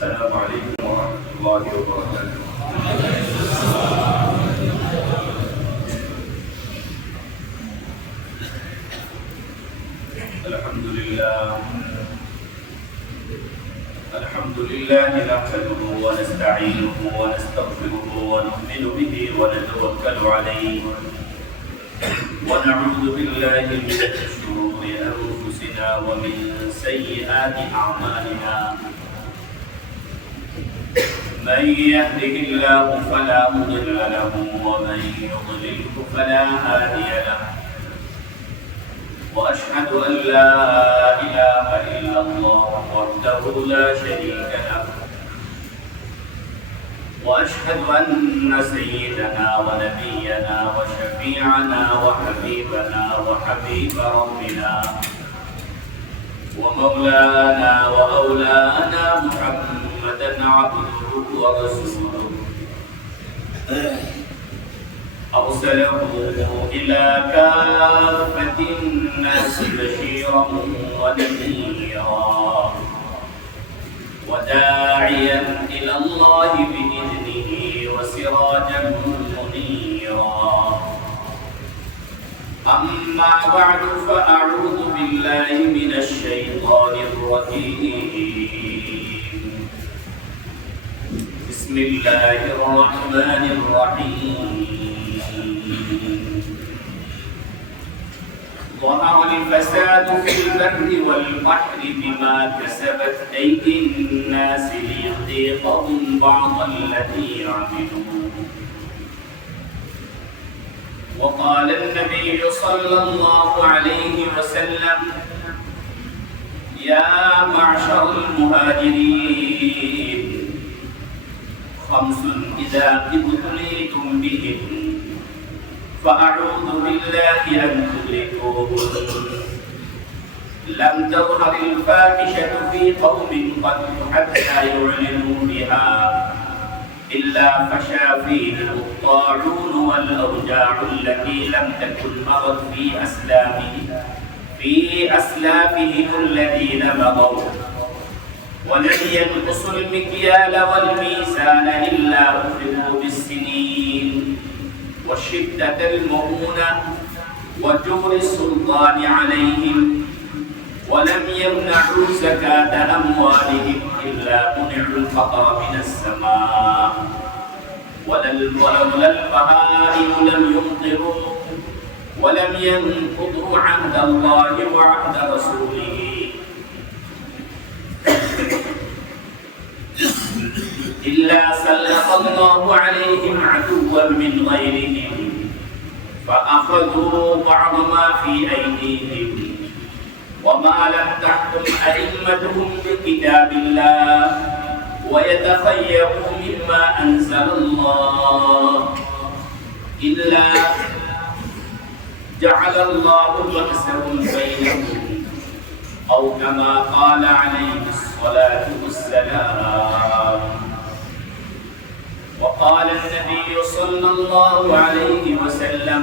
السلام عليكم ورحمة الله وبركاته. الحمد لله نحمده ونستعينه ونستغفره ونؤمن به ونتوكل عليه ونعوذ بالله من شرور أنفسنا ومن سيئات أعمالنا. من يهده الله فلا مضل له ومن يضلله فلا هادي له. وأشهد أن لا إله إلا الله وحده لا شريك له. وأشهد أن سيدنا ونبينا وشفيعنا وحبيبنا وحبيب ربنا ومولانا وأولانا محمدا عبده ورسوله أرسله إلى كافة الناس بشيرا ونذيرا وداعيا إلى الله بإذنه وسراجا منيرا. أما بعد فأعوذ بالله من الشيطان الرجيم. بسم الله الرحمن الرحيم. ظهر الفساد في البر والبحر بما كسبت أيدي الناس ليذيقهم بعض الذي عملوا. وقال النبي صلى الله عليه وسلم: يا معشر المهاجرين، خمس إذا ابتليتم بهن فأعوذ بالله أن تدركوهن. لم تظهر الفاحشة في قوم قد حتى يعلنوا بها إلا فشى فيهم الطاعون والأوجاع التي لم تكن مرت في أسلافهم الذين مضوا. ولن ينقصوا المكيال والميزان إلا أخذوا بالسنين وشدة المؤونة وجور السلطان عليهم. ولم يمنعوا زكاة أموالهم إلا منعوا الفقر من السماء. ولولا البهائم لم يمطروا ولم ينقضوا عهد الله وعهد رسوله إلا سلط الله عليهم عدوا من غيرهم فأخذوا بعض ما في أيديهم. وما لم تحكم أئمتهم بكتاب الله ويتخيروا مما أنزل الله إلا جعل الله بأسهم بينهم، أو كما قال عليه الصلاة والسلام. وقال النبي صلى الله عليه وسلم: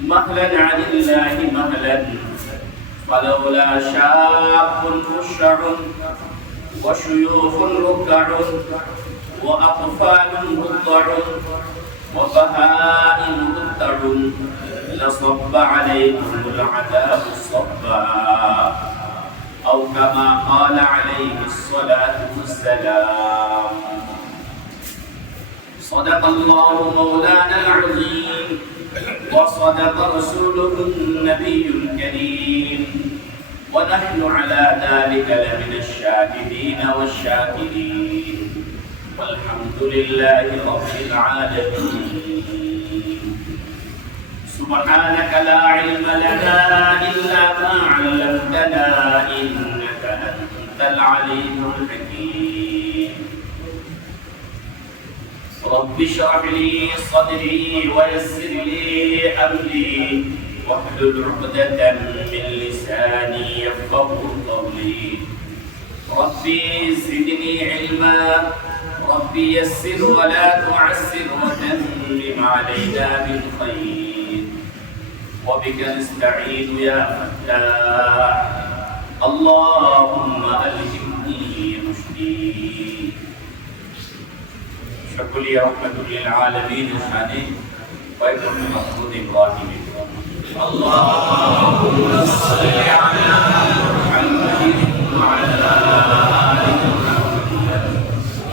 مهلا عن الله مهلا، فلولا شاب مشع وشيوخ ركع وأطفال رضع وبهائم رضع لصب عليكم العذاب صبا، أو كما قال عليه الصلاة والسلام. صدق الله مولانا العظيم وصدق رسوله النبي الكريم، ونحن على ذلك لمن الشاهدين والشاكرين، والحمد لله رب العالمين. سبحانك لا علم لنا إلا ما علمتنا إنك أنت العليم الحكيم. رب اشرح لي صدري ويسر لي أمري واحلل عقدة من لساني يفقهوا قولي. ربي زدني علما، ربي يسر ولا تعسر وتمم علينا بالخير. وبك نستعين يا فتاح، اللهم ألهمني رشدي مجيد সকলি রহমাতুল লিল আলামিন শানে পয়গম্বর মাহমুদ ইব্রাহিম আল্লাহুম্মা সাল্লি আলা মুহাম্মাদিন ওয়া আলা আলি মুহাম্মাদ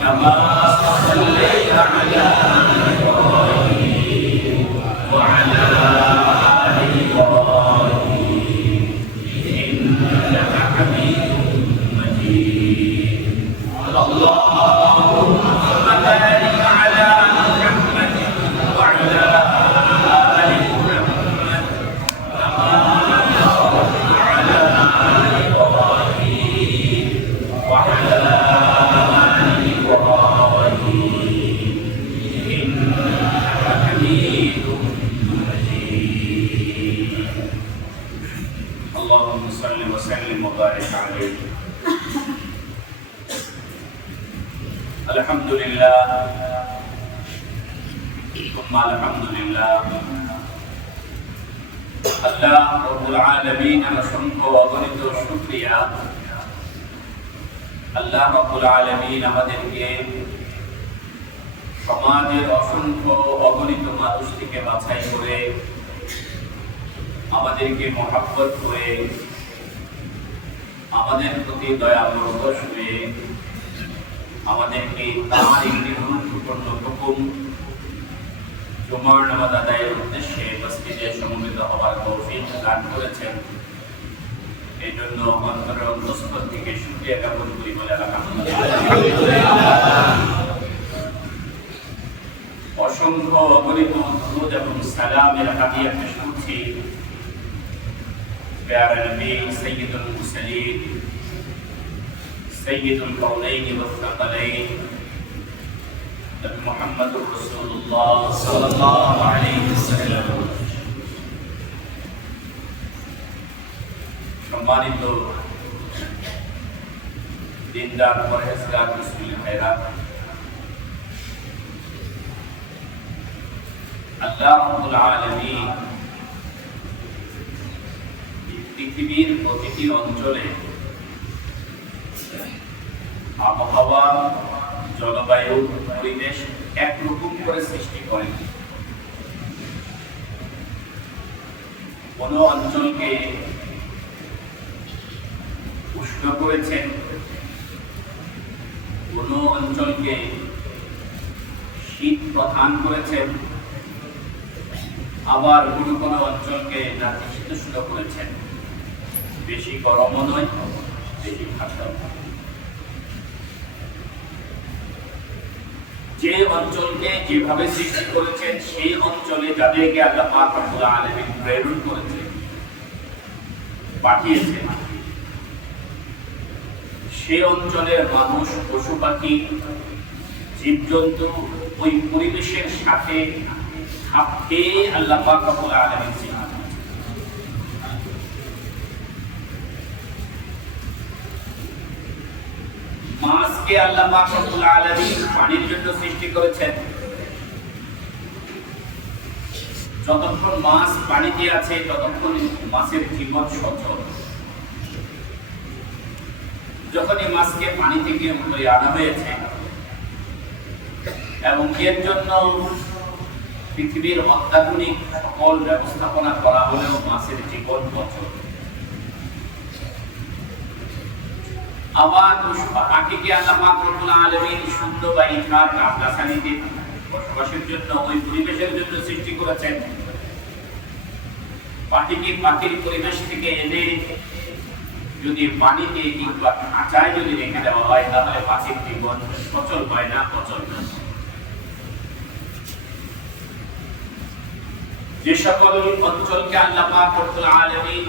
কামা সাল্লাইতা আলা ইব্রাহিম ওয়া আলা আলি ইব্রাহিম ইন্নাকা হামিদুম মাজিদ আল্লাহুম্মা বারিক আলা মুহাম্মাদিন ওয়া আলা আলি মুহাম্মাদ কামা বারাকতা আলা ইব্রাহিম ওয়া আলা আলি ইব্রাহিম ইন্নাকা হামিদুম মাজিদ اللهم صل وسلم وبارك عليه الحمد لله ثم الحمد لله আল্লাহ রব্বুল আলামিন অসংখ্য অগণিত শুকরিয়া আল্লাহ রব্বুল আলামিন আমাদেরকে সমাজের অসংখ্য অগণিত মানুষ থেকে বাছাই করে আমাদেরকে মহব্বত করে আমাদের প্রতি দয়া পরবশ হয়ে আমাদেরকে তার একটি গুরুত্বপূর্ণ হুকুম জুমার নামাজ আদায়ের উদ্দেশ্যে মসজিদে সমবেত হওয়ার তৌফিক দান করেছেন। এই জন্য অন্তরের অন্তঃস্থল থেকে শুকরিয়া জ্ঞাপন করি বলে আলহামদুলিল্লাহ। অসংখ্য অগণিত দুরূদ এবং সালামের হাদিয়া পেশ করছি প্যারা নবী সাইয়্যিদুল মুরসালিন সাইয়্যিদুল কাউনাইন ওয়াস সাকালাইন নবী মুহাম্মদুর রাসূলুল্লাহ সাল্লাল্লাহু আলাইহি ওয়াসাল্লাম। সম্মানিত দিনদার পরহেজগার মুসলিম ভাইরা, আল্লাহ রাব্বুল আলামিন পৃথিবীর প্রতিটি অঞ্চলে আবহাওয়া, জলবায়ু, পরিবেশ একরকম করে সৃষ্টি করেন। কোন অঞ্চলকে উষ্ণ করেছেন, কোন অঞ্চলকে শীত প্রদান করেছেন, আবার কোন অঞ্চলকে নাতিশীতোষ্ণ করেছেন। বেশি গরমও নয়, বেশি ঠান্ডাও নয়। যে অঞ্চলকে যেভাবে সৃষ্টি করেছেন সেই অঞ্চলে যাদেরকে আল্লাহ পাক রব্বুল আলামিন প্রেরণ করেছেন, পাঠিয়েছেন, সেই অঞ্চলের মানুষ, পশু পাখি, জীবজন্তু ওই পরিবেশের সাথে খাপ খেয়ে আল্লাহ পাক রব্বুল আলামিন সৃষ্টি। মাছকে আল্লাহ পাক রব্বুল আলামিন পানির জন্য সৃষ্টি করেছেন। যতক্ষণ মাছ পানিতে আছে ততক্ষণ মাছের জীবন সচল। যখনই মাছকে পানি থেকে উপরে আনা হয়েছে এবং এর জন্য পৃথিবীর অত্যাধুনিক সকল ব্যবস্থাপনা করা হলেও মাছের জীবন অচল। আবার পাখিকে আল্লাহ পাক রব্বুল আলামিন শুদ্ধ বা ইথার গাছগাছালিতে বসবাসের জন্য, ওই পরিবেশের জন্য সৃষ্টি করেছেন। পাখিকে পাখির পরিবেশ থেকে এনে যদি পানিতে কিংবা খাঁচায় যদি রেখে দেওয়া হয় তাহলে পাখির জীবন সচল হয় না, অচল না। যে সকল অঞ্চলকে আল্লাহ পাক রব্বুল আলামিন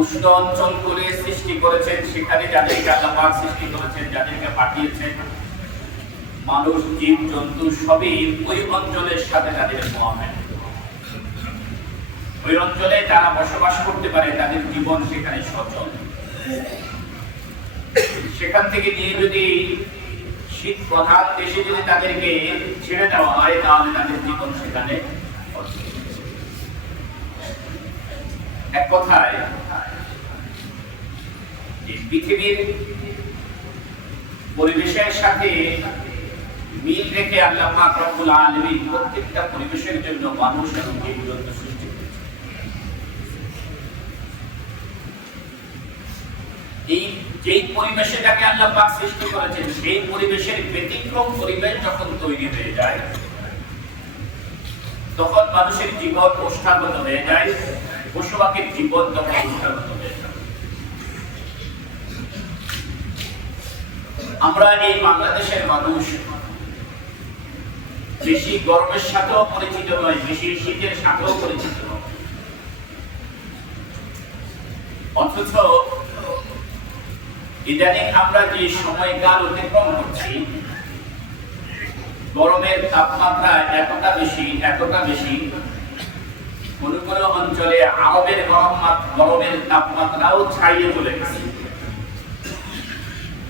উষ্ণ অঞ্চল করে সৃষ্টি করেছেন, সেখানে যাদেরকে আল্লাহ পাক সৃষ্টি করেছেন, যাদেরকে পাঠিয়েছেন, মানুষ, জীব জন্তু সবই ওই অঞ্চলের সাথে তাদের মোহামেল। ওই অঞ্চলে যারা বসবাস করতে পারে তাদের জীবন সেখানে সচল। সেখান থেকে নিয়ে যদি শীত প্রধান দেশে যদি তাদেরকে ছেড়ে দেওয়া হয় তাহলে তাদের জীবন সেখানে এক কথায় পৃথিবীর পরিবেশের সাথে মিল রেখে আল্লাহ পাক রব্বুল আলামিন প্রত্যেকটা পরিবেশের জন্য মানুষ এবং জীবজন্তু সৃষ্টি করেছেন। এই যেই পরিবেশটাকে আল্লাহ পাক সৃষ্টি করেছেন সেই পরিবেশের ব্যতিক্রম পরিবেশ যখন তৈরি হয়ে যায় তখন মানুষের জীবন ওষ্ঠাগত হয়ে যায়, পশু পাখির জীবন তখন ওষ্ঠাগত হয়ে যায়। আমরা এই বাংলাদেশের মানুষ বেশি গরমের সাথেও পরিচিত নয়, বেশি শীতের সাথেও পরিচিত নয়, অথচ ইদানিং আমরা যে সময়কাল অতিক্রম করছি গরমের তাপমাত্রা এতটা বেশি কোনো কোনো অঞ্চলে আরবের গরমের তাপমাত্রাও ছাড়িয়ে চলে গেছে।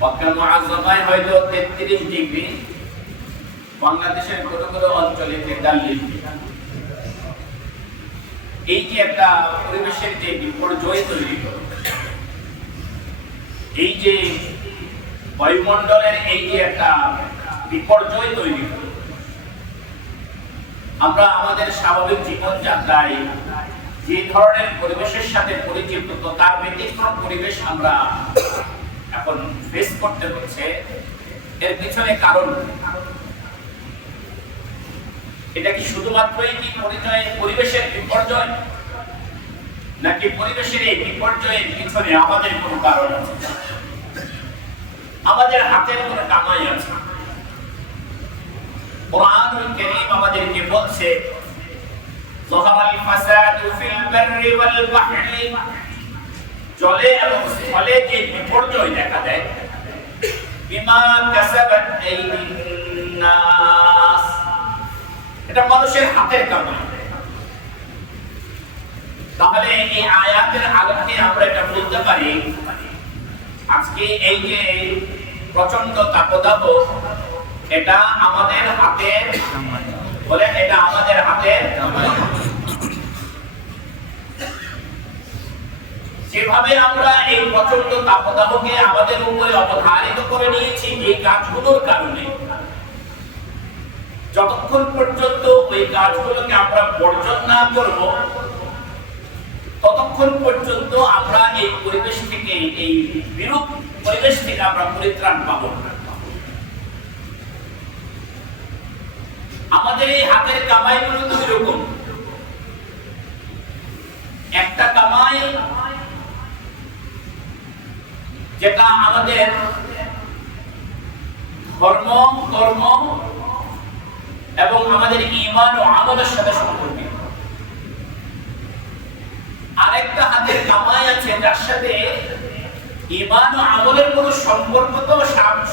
মক্কা মুআজ্জামায় হয়তো 33 ডিগ্রি, বাংলাদেশের কোনো কোনো অঞ্চলে 43 ডিগ্রি। এই যে একটা পরিবেশের যে বিপর্যয় তৈরি করে, এই যে বায়ুমণ্ডলের এই যে একটা বিপর্যয় তৈরি করে, আমরা আমাদের স্বাভাবিক জীবনযাত্রায় যে ধরনের পরিবেশের সাথে পরিচিত তার ব্যতিক্রম পরিবেশ আমরা এখন ফেস করতে হচ্ছে। এর পিছনে কারণ, এটা কি শুধুমাত্রই কি পরিবেশের বিপর্যয়, নাকি পরিবেশের এই বিপর্যয়ের পিছনে আমাদের কোনো কারণ আছে, আমাদের হাতের কোনো কামাই আছে? কুরআনুল কারীম আমাদেরকে বলছে যাহারাল ফাসাদু ফিল বাররি ওয়াল বাহরি, জলে এবং স্থলে যে বিপর্যয় দেখা দেয়, বিমা কাসাবাত আইদিন নাস, এটা মানুষের হাতের কামাই। তাহলে এই আয়াতের আলোকে আমরা এটা বলতে পারি আজকে এই যে প্রচন্ড তাপদাহ এটা আমাদের হাতের, বলেন এটা আমাদের হাতের। যেভাবে আমরা এই প্রচন্ড তাপদাহকে আমাদের উপরে অবধারিত করে নিয়েছি এই গাছগুলোর কারণে, যতক্ষণ পর্যন্ত ওই গাছগুলোকে আমরা বর্জন না করব ততক্ষণ পর্যন্ত আমরা এই পরিবেশ থেকে, এই বিরূপ পরিবেশ থেকে আমরা পরিত্রাণ পাবো না। আমাদের এই হাতের কামাইগুলো দুই রকম। একটা কামাই যেটা আমাদের ধর্ম, কর্ম এবং আমাদের ঈমান ও আমলের সাথে সম্পর্কিত। আরেকটা হাতের কামাই আছে যার সাথে ঈমান ও আমলের কোনো সম্পর্ক তো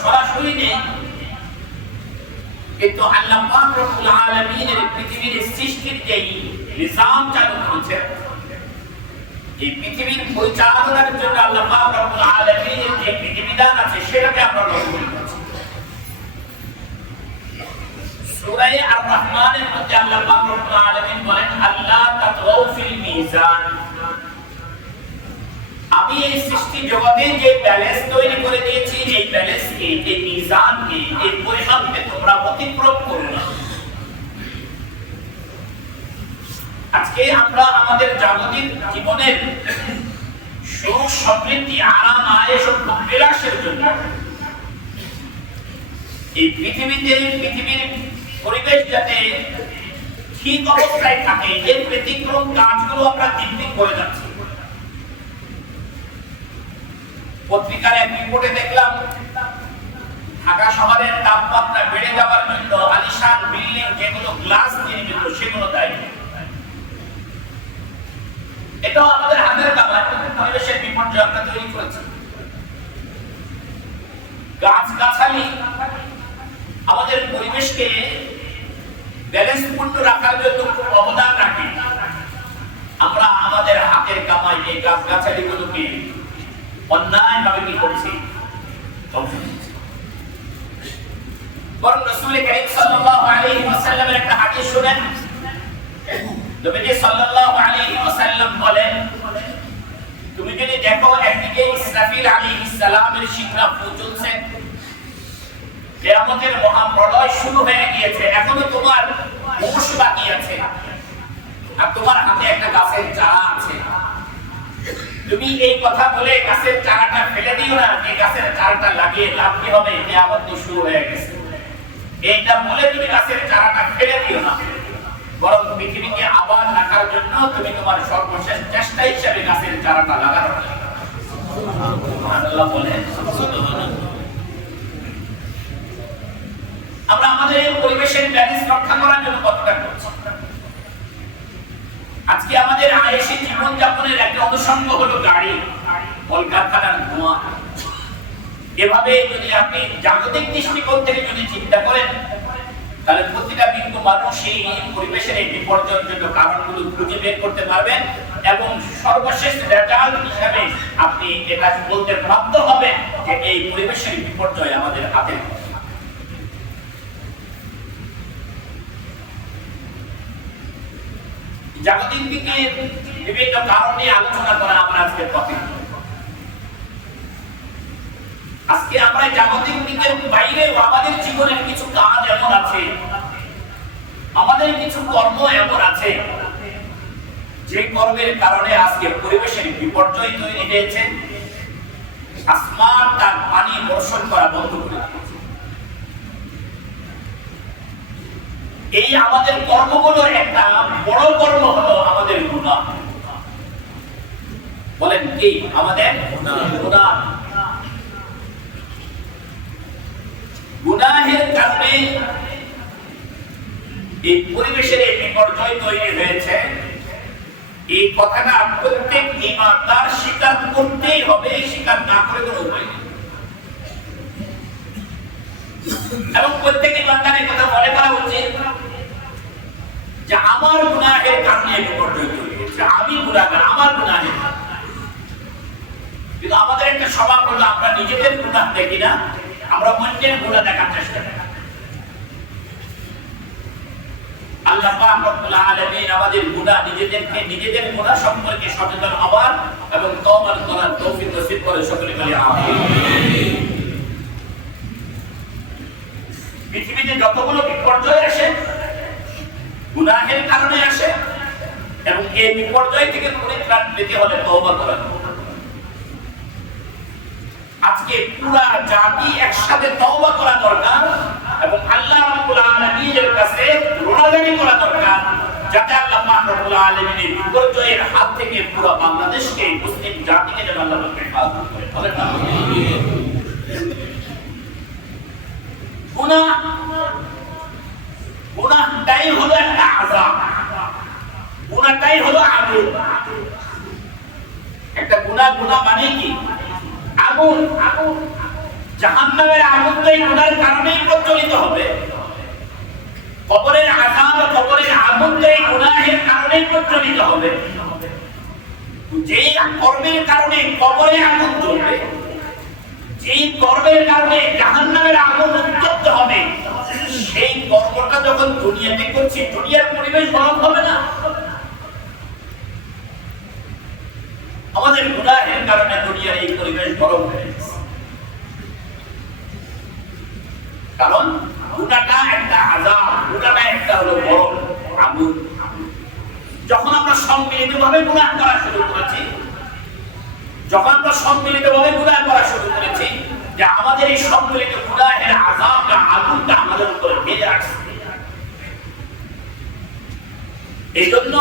সরাসরি নেই, কিন্তু আল্লাহ পাক রব্বুল আলামিনের পৃথিবীর সৃষ্টির যে নিজাম চালু করেছে, এই পৃথিবীর পরিচালনার জন্য আল্লাহ পাক রব্বুল আলামিনের যে বিধিবিধান আছে সেটাকে আমরা লক্ষ্য করছি। সূরা আর রহমানের মধ্যে আল্লাহ পাক রব্বুল আলামিন বলেন আল্লাহ তাতগাউ ফিল মিজান, আমি এই সৃষ্টি জগতে যে ব্যালেন্স তৈরি করে দিয়েছি এই ব্যালেন্সকে, এই মিজানকে, এই পরিমাপকে তোমরা অতিক্রম করো না। আজকে আমরা আমাদের জাগতিক জীবনের সুখ, সমৃদ্ধি, আরাম, আয়েশ ও বিলাসের জন্য এই পৃথিবীর পরিবেশ যাতে ঠিক অবস্থায় থাকে এর ব্যতিক্রম কাজগুলো আমরা দিন দিন করে যাচ্ছি। পত্রিকার এক রিপোর্টে দেখলাম ঢাকা শহরের তাপমাত্রা বেড়ে যাওয়ার জন্য আলিশান বিল্ডিং যেগুলো গ্লাস নির্মিত সেগুলো দায়ী। এটাও আমাদের হাতের কামাই, পরিবেশের বিপর্যয় আমরা তৈরি করেছি। গাছগাছালি আমাদের পরিবেশকে ব্যালেন্সপূর্ণ রাখার জন্য খুব অবদান রাখে। আমরা আমাদের হাতের কামাই এই গাছগাছালিগুলোকে অন্যায়ভাবে কি করছি? বরং রাসূল কারীম সাল্লাল্লাহু আলাইহি ওয়াসাল্লামের একটা হাদিস শুনেন। নবীজি সাল্লাল্লাহু আলাইহি ওয়াসাল্লাম বলেন, তুমি যদি দেখো একদিকে ইসরাফিল আলাইহিস সালামের শিংরা ফু চলছে, কিয়ামতের মহাপ্রলয় শুরু হয়ে গিয়েছে, এখনো তোমার হুঁশ বাকি আছে, আর তোমার হাতে একটা গাছের চারা আছে। তুমি এই কথা বলে গাছের চারাটা ফেলে দিও না, এই গাছের চারাটা লাগিয়ে লাভ কি হবে, কিয়ামত তো শুরু হয়ে গেছে। এইটা বলে তুমি গাছের চারাটা ফেলে দিও না, বরং পৃথিবীকে আবার রাখার জন্য তুমি তোমার সর্বশেষ চেষ্টা হিসেবে গাছের চারাটা লাগানো। সুবহানাল্লাহ বলে। আমরা আমাদের এই পরিবেশের ব্যালেন্স রক্ষা করার জন্য কতটা করছি? আজকে আমাদের আয়েশি জীবন যাপনের একটা অনুষঙ্গ হলো গাড়ি, কলকারখানার ধোঁয়া। এভাবে যদি আপনি জাগতিক দৃষ্টিকোণ থেকে যদি চিন্তা করেন, তাহলে প্রতিটা বিন্দু মানুষ এই পরিবেশের এই বিপর্যয়ের জন্য কারণগুলো খুঁজে বের করতে পারবেন এবং সর্বশেষ রেজাল্ট হিসাবে আপনি এটা বলতে বাধ্য হবেন যে এই পরিবেশের বিপর্যয় আমাদের হাতে। জাগতিক দিকে বিভিন্ন কারণে আলোচনা করা আমার আজকের টপিক। আজকে আমরা জাগতিক দিকের বাইরে আমাদের জীবনের কিছু কাজ এমন আছে, আমাদের কিছু কর্ম এমন আছে, যে কর্মের কারণে আজকে পরিবেশের বিপর্যয় তৈরি হয়েছে, আসমান তার পানি বর্ষণ করা বন্ধ করে দিয়েছে। এই আমাদের কর্মগুলোর একটা বড় কর্ম হলো আমাদের গুনাহ। বলেন কি? আমাদের গুনাহ। গুনাহের কারণে এই পরিবেশের এই বিপর্যয় তৈরি হয়েছে। এই কথাটা প্রত্যেক ঈমানদার স্বীকার করতেই হবে, স্বীকার না করে কোনো উপায় নেই। এবং প্রত্যেক ঈমানদারের কথা মনে করা উচিত যে আমার গুনাহের কারণে এই বিপর্যয় তৈরি হয়েছে, আমি গুনাহগার, আমার গুনাহের। কিন্তু আমাদের একটা স্বভাব হলো আমরা নিজেদের গুনাহ দেখি না, আমরা অন্যের গুনাহ দেখার চেষ্টা করি। আল্লাহ পাক রব্বুল আলামিন আমাদের গুনাহ নিজেদের গুনাহ সম্পর্কে সচেতন হওয়ার এবং তওবা করার তৌফিক নসিব করে, সকলে বলি আমিন। পৃথিবীতে যতগুলো বিপর্যয় আসে গুনাহের কারণে আসে, এবং এই বিপর্যয় থেকে পরিত্রাণ পেতে হলে তওবা করা। আজকে পুরা জাতি একসাথে তওবা করা দরকার এবং আল্লাহ রাব্বুল আলামিনের কাছে রোনাজানি করা দরকার, যাতে আল্লাহ পাক রব্বুল আলামিন এই বিপর্যয়ের হাত থেকে পুরো বাংলাদেশকে, মুসলিম জাতিকে যেন আল্লাহ পাক হেফাজত করে। বলেন আমিন। গুনাহটাই হলো একটা আযাব, গুনাহটাই হলো আগুন। একটা গুনাহ মানে কি? আগুন। জাহান্নামের আগুন তো এই গুনাহের কারণেই প্রজ্বলিত হবে। কবরের আযাব, কবরের আগুন তো এই গুনাহের কারণেই প্রজ্বলিত হবে। যেই কর্মের কারণে কবরে আগুন জ্বলবে, যেই কর্মের কারণে জাহান্নামের আগুন উত্তপ্ত হবে, সেই কর্মটা যখন দুনিয়াতে করছি, দুনিয়ার পরিবেশ গরম হবে না? আমাদের গুনাহের কারণে দুনিয়ার এই পরিবেশ গরম হয়ে গেছে। কারণ গুনাহটা একটা আযাব, গুনাহটা একটা হলো গরম আগুন। যখন আমরা সম্মিলিতভাবে গুনাহ করা শুরু করেছি, যে আমাদের এই সম্মিলিত গুনাহের আযাবটা, আগুনটা আমাদের উপরে বেড়ে আসছে। এই জন্য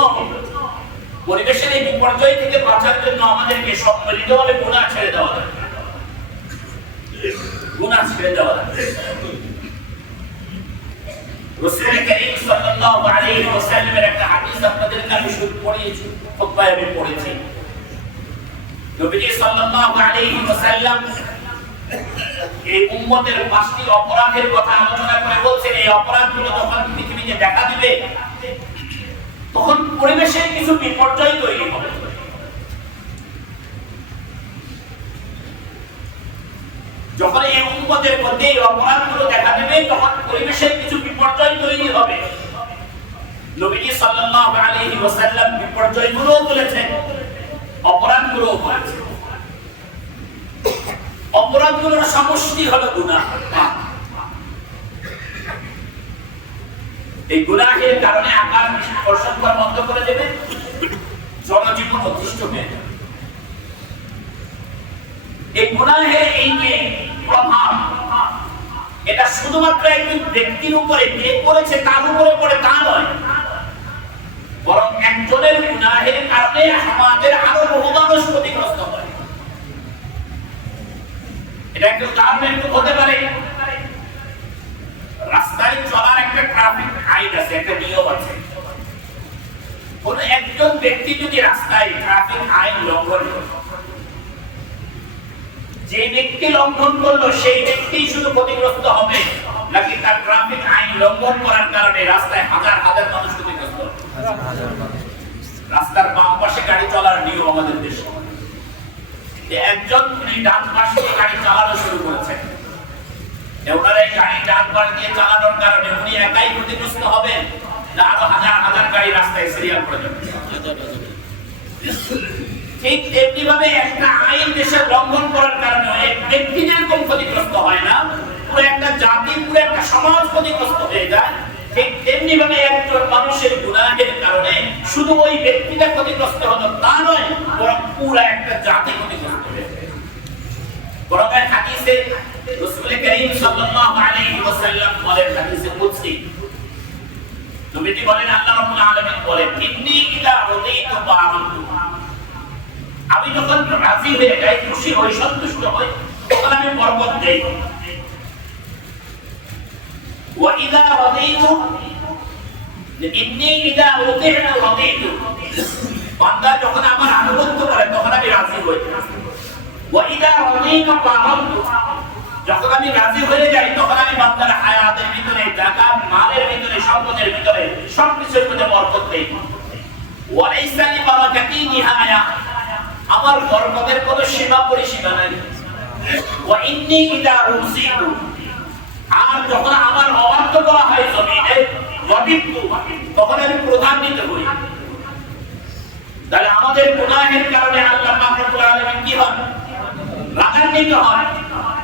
পরিবেশের এই বিপর্যয় থেকে বাঁচার জন্য আমাদেরকে সম্মিলিতভাবে গুনাহ ছেড়ে দেওয়া দরকার। রাসূল কারীম সাল্লাল্লাহু আলাইহি ওয়াসাল্লামের একটা হাদিস আপনাদেরকে আমি শুরু করেছি, খুতবায় আমি পড়েছি। নবীজি সাল্লাল্লাহু আলাইহি ওয়াসাল্লাম এই উম্মতের 5টি অপরাধের কথা আলোচনা করে বলছেন, এই অপরাধগুলো যখন পৃথিবীতে দেখা দিবে তখন পরিবেশের কিছু বিপর্যয় তৈরি হবে। যখন এই উম্মতের মধ্যে এই অপরাধগুলো দেখা দেবে তখন পরিবেশের কিছু বিপর্যয় তৈরি হবে। নবীজি সাল্লাল্লাহু আলাইহি ওয়াসাল্লাম বিপর্যয়গুলো বলেছেন, অপরাধগুলো বলেছেন। অপরাধগুলোর সমষ্টি হলো গুনাহ। এই গুনাহের কারণে আকাশ বর্ষণ করা বন্ধ করে দেবে, জনজীবন অতিষ্ঠ হয়ে যাবে। এই গুনাহের এই যে প্রভাব, এটা শুধুমাত্র একজন ব্যক্তির উপরে কে করেছে তার উপরে পড়ে তা নয়, বরং একজনের গুনাহের কারণে আমাদের আরো বহু মানুষ ক্ষতিগ্রস্ত হয়। এটা একটা উদাহরণ একটু হতে পারে, রাস্তায় চলার একটা ট্রাফিক আইন আছে, একটা নিয়ম আছে। কোন একজন ব্যক্তি যদি রাস্তায় ট্রাফিক আইন লঙ্ঘন করে, যে ব্যক্তি লঙ্ঘন করলো সেই ব্যক্তি শুধু ক্ষতিগ্রস্ত হবে, নাকি তার ট্রাফিক আইন লঙ্ঘন করার কারণে রাস্তায় হাজার হাজার মানুষ ক্ষতিগ্রস্ত হবে? রাস্তার বাম পাশে গাড়ি চলার নিয়ম আমাদের দেশে, একজন উনি ডান পাশ দিয়ে গাড়ি চালানো শুরু করেছেন, ওনার এই গাড়ি ডান পাশ দিয়ে চালানোর কারণে উনি একাই ক্ষতিগ্রস্ত হবেন, না আরো হাজার হাজার গাড়ি রাস্তায় সিরিয়াল করে যাবে? ঠিক তেমনি ভাবে একটা আইন দেশের লঙ্ঘন করার কারণে এক ব্যক্তি যেরকম ক্ষতিগ্রস্ত হয় না, পুরো একটা জাতি, পুরো একটা সমাজ ক্ষতিগ্রস্ত হয়ে যায়। ঠিক তেমনি ভাবে একজন মানুষের গুনাহের কারণে শুধু ওই ব্যক্তিটা ক্ষতিগ্রস্ত হলো তা নয়, বরং পুরো একটা জাতি ক্ষতিগ্রস্ত হয়ে যায়। বরং হাদিসে রাসূল করিম সাল্লাল্লাহু আলাইহি ওয়াসাল্লাম বলেন, হাদিসে কুদসি, নবীজি বলেন, আল্লাহ রাব্বুল আলামিন বলেন, ইন্নী ইযা রাদিতু বা'রাতু, আমি যখন রাজি হয়ে যাই, খুশি হই, সন্তুষ্ট হই, তখন আমি বরকত দেই। ওয়া ইযা রাদিতু, ইন্নী ইযা উতি'তু রাদিতু, বান্দা যখন আমার আনুগত্য করে তখন আমি রাজি হই। ওয়া ইযা রাদিতু বা'রাতু, যখন আমি রাজি হয়ে যাই তখন আমি বান্দার হায়াতের ভিতরে, জাকাত মালের ভিতরে, সম্পদের ভিতরে সবকিছুর মধ্যে বরকত দেই। ওয়া লাইসা লি বারাকাতি নিহায়া, আমার বরকতের কোনো সীমা পরিসীমা নাই। ওয়া ইন্নী ইযা উসিতু, আর যখন আমার অবাধ্য করা হয় জমিনে, ওয়াদিতু, তখন আমি প্রধান্বিত হই। তাহলে আমাদের গুনাহের কারণে আল্লাহ পাক রব্বুল আলামিন কি হন? রাগান্বিত হন।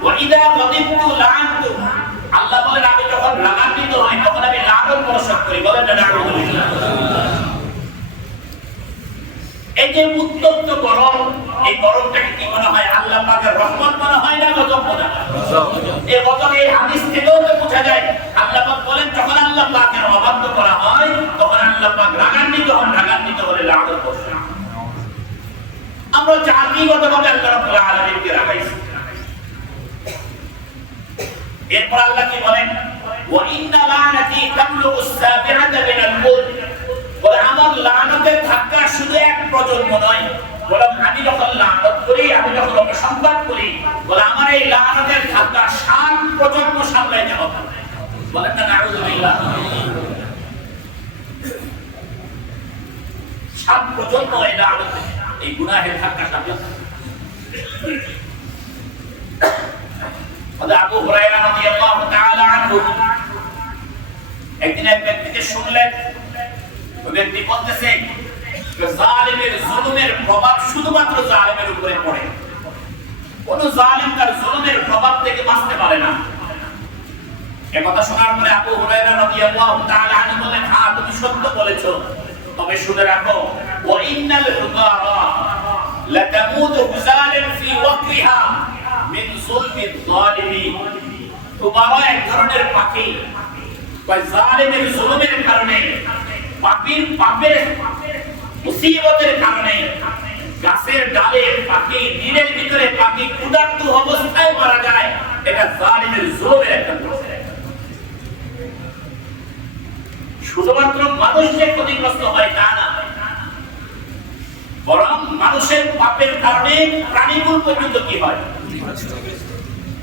ওয়া ইযা গাদিবতু লা'নতু, আল্লাহ বলেন আমি যখন রাগান্বিত হই তখন আমি লানত বর্ষণ করি। বলেন না নাউযুবিল্লাহ। এই যে উত্তপ্ত গরম, এই গরমটাকে কি মনে হয়? আল্লাহ পাকের রহমত মনে হয় না গজব মনে হয়? এই গজব এই হাদিস থেকেও তো বোঝা যায়। আল্লাহ পাক বলেন যখন আল্লাহ পাকের অবাধ্য করা হয় তখন আল্লাহ পাক রাগান্বিত হন, রাগান্বিত হলে লানত বর্ষণ। আমরা জাতিগতভাবে আল্লাহ রাব্বুল আলামিনকে রাগাইছি। এরপর আল্লাহ কি বলেন? ওয়া ইন্না লা'নাতি তাবলুগু as-সাবি'ata মিনাল মুলক, বলে আমার লানতের ধাক্কা শুধু এক প্রজন্ম নয়, বলে আমি যখন লানত করি, আমি যখন অপসংবাদ করি, বলে আমার এই লানতের ধাক্কা 7 প্রজন্ম সামলাইতে হবে। বলেন না নাউযুবিল্লাহ। 7 প্রজন্ম এই লানত, এই গুনাহের ধাক্কা সামলাতে। আবু হুরায়রা রাদিয়াল্লাহু তাআলা আনহু একদিন এক ব্যক্তিকে শুনলেন, ওই ব্যক্তি বলতেছে জালিমের জুলুমের প্রভাব শুধুমাত্র জালিমের উপরে পড়ে, কোন জালিম তার জুলুমের প্রভাব থেকে বাঁচতে পারে না। এই কথা শোনার পরে আবু হুরায়রা রাদিয়াল্লাহু তাআলা আনহু বলেন, হ্যাঁ তুমি সত্য বলেছো, তবে শুনে রাখো, ওয়া ইন্নাল হুবারা লাতামুদু হুজালান ফি ওয়াকরিহা মিন যুলমিল যালিমি। হুবারা এক ধরনের পাখি, ওই জালিমের জুলুমের কারণে, পাপির পাপের মুসিবতের কারণে গাছের ডালে পাখি, নীলের ভিতরে পাখি ক্ষুধার্ত অবস্থায় মারা যায়। এটা জালিমের জুলুমের একটা প্রতিক্রিয়া। শুধুমাত্র মানুষ যে ক্ষতিগ্রস্ত হয় তা না, বরং মানুষের পাপের কারণে প্রাণীকুল পর্যন্ত কি হয়?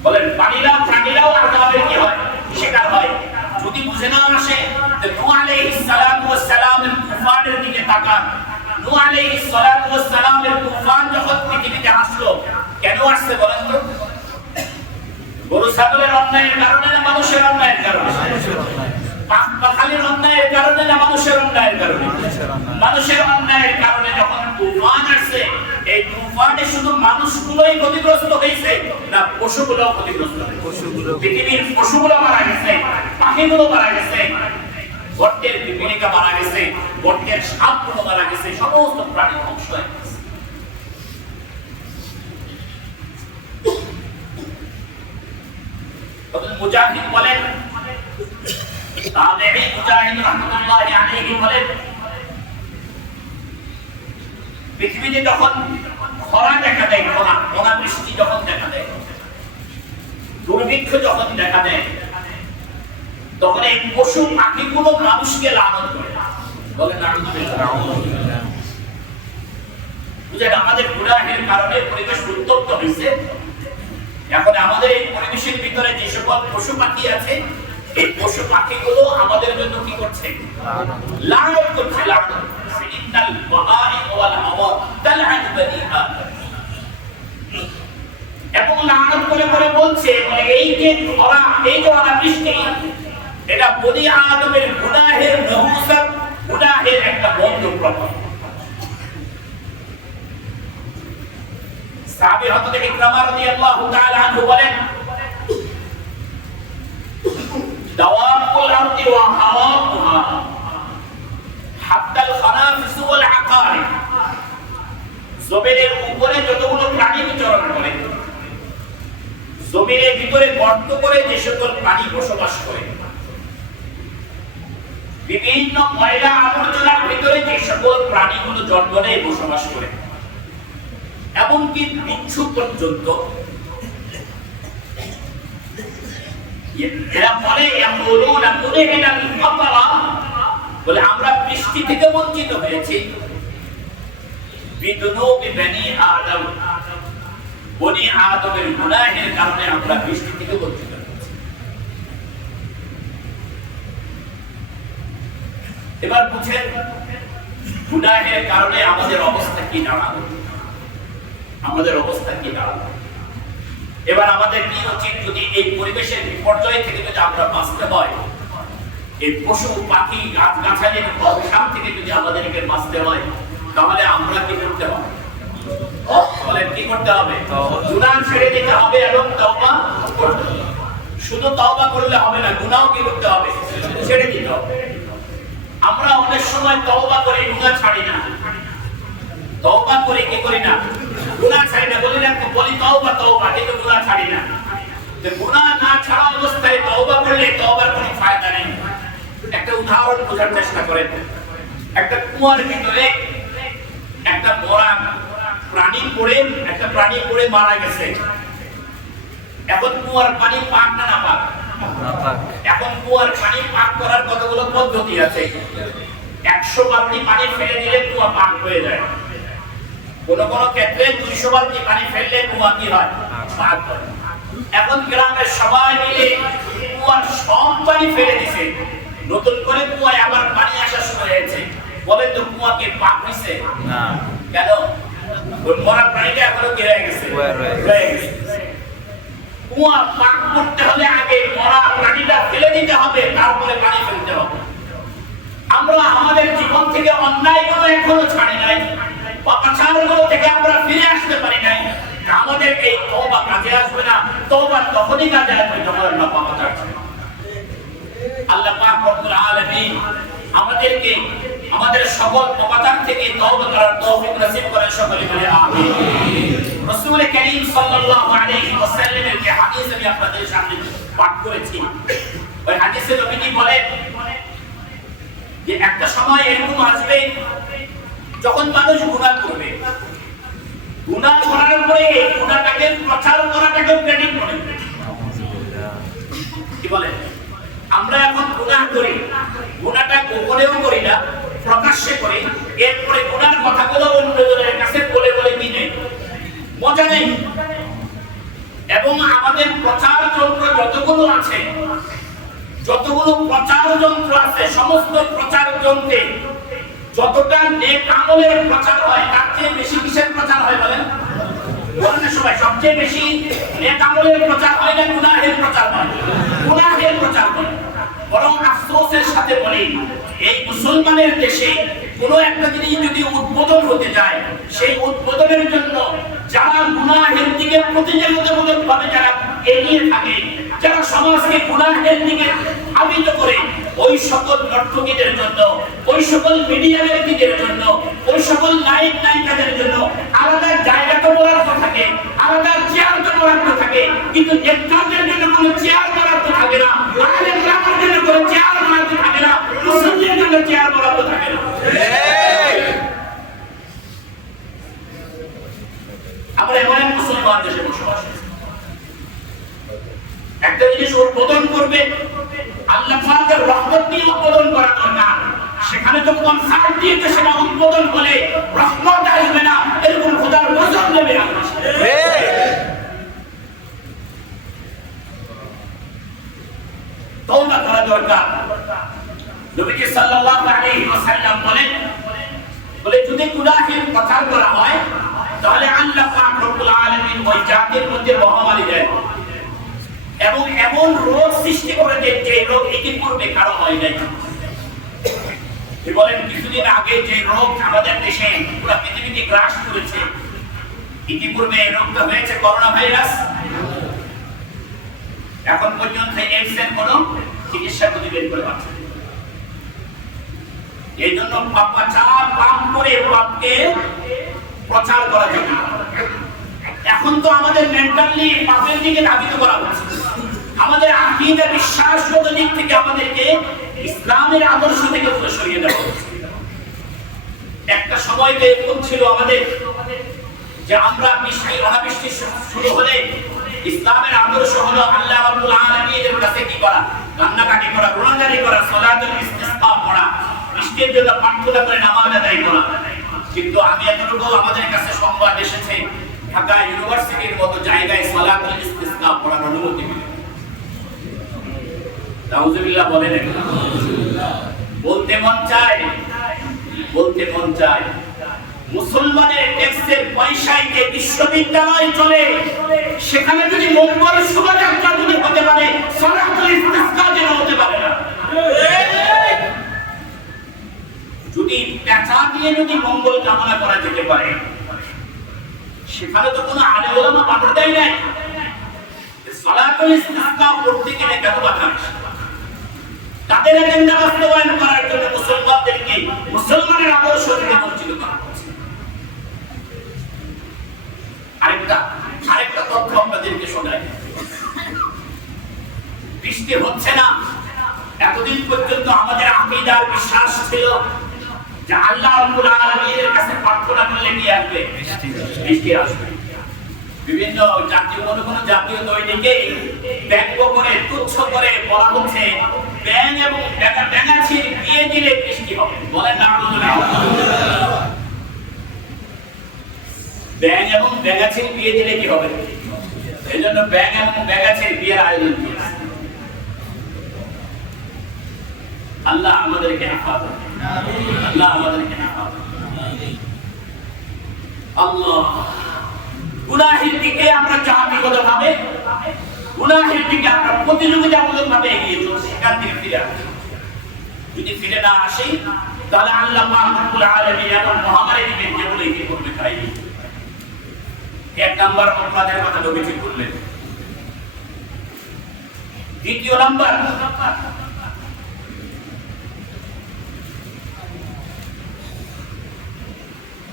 বলেন প্রাণীরাও আযাবের কি হয়? শিকার হয়। যদি বুঝে না আসে, নূহ আলাইহিস সালাতু ওয়াস সালামের তুফানের দিকে তাকান। নূহ আলাইহিস সালাতু ওয়াস সালামের তুফান যখন পৃথিবীতে আসলো, কেন আসছে বলেন তো? গরু ছাগলের অন্যায়ের কারণে না মানুষের অন্যায়ের কারণে? পাখালির অন্যায়ের কারণে না মানুষের অন্যায়ের কারণে? মানুষের অন্যায়ের কারণে যখন তুফান আসছে, এই তুফানে শুধু মানুষগুলোই ক্ষতিগ্রস্ত হয়েছে না পশুগুলোও ক্ষতিগ্রস্ত হয়েছে? পৃথিবীর পশুগুলো মারা গেছে, পাখিগুলো মারা গেছে। গর্তের পিপিলিকা মারা গেছে, গর্তের সাপগুলো মারা গেছে, সমস্ত প্রাণী ধ্বংস হয়ে গেছে। মুজাহিদ বলেন, তাবেঈ মুজাহিদ রাহমাতুল্লাহি আলাইহি বলেন, পৃথিবীতে যখন খরা দেখা দেয়, খরা বৃষ্টি যখন দেখা দেয়, দুর্ভিক্ষ যখন দেখা দেয়, তখন এই পশু পাখিগুলো মানুষকে লানত করে। বলেন নাউযুবিল্লাহ। বুঝলেন, আমাদের গুনাহের কারণে পরিবেশ উত্তপ্ত হয়েছে। এখন আমাদের এই পরিবেশের ভিতরে যে সকল পশু পাখি আছে, এই পশু পাখিগুলো আমাদের জন্য কি করছে? লানত করছে, লানত করছে। ইন্নাল বাহাইম ওয়াল হাওয়া তালআন বানি আদম। এবং লানত করে করে বলছে, এই যে খরা, এই যে অনাবৃষ্টি, এটা বনি আদমের গুনাহের নহুসাত, গুনাহের একটা বন্ধ প্রমাণ। সাহাবী হযরত ইকরামা রাদিয়াল্লাহু তাআলা আনহু বলেন, দাওয়াবুল আরদি ওয়া হাওয়াহুহা হাত্তাল খানাফিস ওয়াল আকারিব। জমিনের উপরে যতগুলো প্রাণী বিচরণ করে, জমিনের ভিতরে গর্ত করে যে সকল প্রাণী বসবাস করে, বিভিন্ন ময়লা আবর্জনার ভিতরে যে সকল প্রাণীগুলো জন্ম নেয়, বসবাস করে, এমনকি বিচ্ছু পর্যন্ত, এরা বলে আমরা বৃষ্টি থেকে বঞ্চিত হয়েছি। বিদুনুবি বনি আদম, বনি আদমের গুনাহের কারণে আমরা বৃষ্টি থেকে বঞ্চিত হয়েছি। এবার বুঝেন গুনাহের কারণে আমাদের অবস্থা কি দাঁড়ালো, আমাদের অবস্থা কি দাঁড়ালো। এবার আমাদের কি উচিত? যদি এই পরিবেশের বিপর্যয় থেকে যদি আমরা বাঁচতে হয়, এই পশু পাখি গাছ গাছালির অভিশাপ থেকে যদি আমাদেরকে বাঁচতে হয়, তাহলে আমরা কি করতে হবে? বলেন কি করতে হবে? গুনাহ ছেড়ে দিতে হবে এবং তওবা করতে হবে। শুধু তওবা করলে হবে না, গুনাহও কি করতে হবে? ছেড়ে দিতে হবে। আমরা অনেক সময় তওবা করে গুনাহ ছাড়ি না, তওবা করে কি করি না? গুনাহ ছাড়ি না। বলি তওবা তওবা, কিন্তু গুনাহ ছাড়ি না। যে গুনাহ না ছাড়া অবস্থায় তওবা করলে তওবার কোনো ফায়দা নেই। একটা উদাহরণ বোঝার চেষ্টা করেন। একটা কুয়ার ভিতরে একটা মরা প্রাণী পড়ে মারা গেছে। এখন কুয়ার পানি পাক না নাপাক? এখন কুয়ার পানি পাক করার কতগুলো পদ্ধতি আছে। 100 বালতি পানি ফেলে দিলে কুয়া পাক হয়ে যায়। কোন কোন ক্ষেত্রে 200 বালতি পানি ফেললে কুয়া কি হয়? পাক হয়। এখন গ্রামের সবাই মিলে কুয়ার সব পানি ফেলে দিছে, নতুন করে কুয়ায় আবার পানি আসা শুরু হয়েছে। বলেন তো কুয়া কি পাক হইছে? না। কেন? ওই মরা প্রাণীটা এখনো কি হয়ে গেছে? হয়ে গেছে। কুয়া পাক করতে হলে আগে মরা প্রাণীটা ফেলে দিতে হবে, তারপরে পানি ফেলতে হবে। আমরা আমাদের জীবন থেকে অন্যায়গুলো এখনো ছাড়ি নাই, পাপাচারগুলো থেকে আমরা ফিরে আসতে পারি নাই। আমাদের এই তওবা কাজে আসবে না। তওবা তখনই কাজে আসবে যখন আমরা পাপাচার ছাড়ব। আল্লাহ পাক রব্বুল আলামিন আমাদেরকে আমাদের সকল পাপাচার থেকে তওবা করার তৌফিক নসিব করেন। সকলে বলে আমিন। রাসূল কারীম সাল্লাল্লাহু আলাইহি ওয়াসাল্লামের যে হাদিস আমি আপনাদের সামনে পাঠ করেছি, ওই হাদিসে নবীজি বলেন যে একটা সময় এরকম আসবে যখন মানুষ গুনাহ করবে, গুনাহ করার পরে এই গুনাহটাকে প্রচার করাটাকে ট্রেনিং করে। কি বলে? আমরা এখন গুনাহ করি, গুনাহটা গোপনেও করি না, প্রকাশ্যে করি। এরপরে গুনাহর কথাগুলো অন্যজনের কাছে বলে বলে দিই, মজা নেই। এবং আমাদের প্রচার যন্ত্র যতগুলো আছে, যতগুলো প্রচার যন্ত্র আছে, সমস্ত প্রচার যন্ত্রে যতটা নেক আমলের প্রচার হয়, তার চেয়ে বেশি কিসের প্রচার হয় বলেন? বলেন সবাই, সবচেয়ে বেশি নেক আমলের প্রচার হয় না গুনাহের প্রচার হয়? গুনাহের প্রচার হয়। বরং আফসোসের সাথে বলি, এই মুসলমানের দেশে কোনো একটা জিনিস যদি উদ্বোধন হতে যায়, সেই উদ্বোধনের জন্য যারা গুনাহের দিকে প্রতিযোগিতামূলকভাবে যারা এগিয়ে থাকে, যারা সমাজকে গুনাহের দিকে ধাবিত করে, ওই সকল নর্তকীদের জন্য, ওই সকল মিডিয়া ব্যক্তিদের জন্য, ওই সকল নায়ক নায়িকাদের জন্য আলাদা জায়গা তো বরাদ্দ থাকে, আলাদা চেয়ার তো বরাদ্দ থাকে, কিন্তু নেতাদের জন্য কোনো চেয়ার বরাদ্দ থাকে না, আলেম ওলামার জন্য কোনো চেয়ার বরাদ্দ থাকে না, মুসলিমদের জন্য চেয়ার বরাদ্দ থাকে না। আমরা এমন এক মুসলমান দেশে বসবাস করি, একটা জিনিস উদ্বোধন করবে আল্লাহ পাকের রহমত নিয়ে উদ্বোধন করা দরকার। সেখানে তো কনসার্ট দিয়ে তো সেটা উদ্বোধন হলে রহমত আসবে না, এরকম খোদার গজব নেমে আসবে। তওবা করা দরকার। নবীজি সাল্লাল্লাহু আলাইহি ওয়াসাল্লাম বলে যদি গুনাহের প্রচার করা হয় তাহলে আল্লাহ পাক রব্বুল আলামিন ওই জাতির মধ্যে মহামারী দেন এবং এমন রোগ সৃষ্টি করে দেন যে রোগ ইতিপূর্বে কারো হয় নাই। বলেন কিছুদিন আগে যে রোগ আমাদের দেশে পুরো পৃথিবীকে গ্রাস করেছে, ইতিপূর্বে এই রোগটা হয়েছে করোনা ভাইরাস। এখন পর্যন্ত এইডস এর কোনো চিকিৎসা খুঁজে বের করে পাচ্ছে না। এই জন্য পাপাচার পাপ করে পাপকে প্রচার করা যাবে না। এখন তো আমাদের মেন্টালি পাপের দিকে ধাবিত করা হচ্ছে। আমাদের আকীদা বিশ্বাসগত দিক থেকে আমাদেরকে ইসলামের আদর্শ থেকে দূরে সরিয়ে দেওয়া হচ্ছে। একটা সময় যে এরকম ছিল আমাদের যে আমরা বৃষ্টি অনাবৃষ্টি শুরু হলে ইসলামের আদর্শ হলো আল্লাহ রাব্বুল আলামিনের কাছে কি করা, কান্নাকাটি করা, গুনাহগারি করা, সালাতুল ইস্তিসকা পড়া, বৃষ্টির জন্য প্রার্থনা করে নামাজ আদায় করা। কিন্তু আমি এতটুকু আমাদের কাছে সংবাদ এসেছে ঢাকা ইউনিভার্সিটির মতো জায়গায় সালাতুল ইস্তিসকা পড়ার অনুমতি নেই। নাউজুবিল্লাহ বলেন। বলতে মন চায় মুসলমানের ট্যাক্সের পয়সায় যে বিশ্ববিদ্যালয় চলে সেখানে যদি মঙ্গল শোভাযাত্রা যদি হতে পারে সালাতুল ইস্তিসকা যেন হতে পারে না। যদি পেঁচা দিয়ে যদি মঙ্গল কামনা করা যেতে পারে সেখানে তো কোনো আলেম ওলামা বাধা দেয় নাই। সালাতুল ইস্তিসকা পড়তে গেলে কেন বাধা? তাদের এজেন্ডা বাস্তবায়ন করার জন্য মুসলমানদেরকে মুসলমানের আদর্শ থেকে বঞ্চিত করা হচ্ছে। আরেকটা তথ্য আপনাদেরকে শোনাই। বৃষ্টি হচ্ছে না, এতদিন পর্যন্ত আমাদের আকীদার বিশ্বাস ছিল যে আল্লাহ রাব্বুল আলামিনের কাছে প্রার্থনা করলে কি আসবে? বৃষ্টি আসবে। বিভিন্ন জাতীয় কোন জাতীয় দৈনিকে ব্যঙ্গ করে তুচ্ছ করে বলা হচ্ছে ব্যাঙ এবং ব্যাঙাচির বিয়ে দিলে বৃষ্টি হবে। বলেন না ব্যাঙ এবং ব্যাঙাচির বিয়ে দিলে কি হবে? এই জন্য ব্যাঙ এবং ব্যাঙাচির বিয়ের আয়োজন করেছে। আল্লাহ আমাদেরকে হেফাজত, আল্লাহ আমাদেরকে হেফাজত। আল্লাহ গুনাহের দিকে আমরা জাতিগত ভাবে গুনাহের দিকে আমরা প্রতিযোগিতামূলক ভাবে এগিয়ে চলছি, সেখান থেকে ফিরে আসছি। যদি ফিরে না আসি তাহলে আল্লাহ পাক রব্বুল আলামিন এমন মহামারী দিবেন যেগুলো ইতিপূর্বে খাইনি। এক নাম্বার অপরাধের কথা নবীজি বললেন। দ্বিতীয় নাম্বার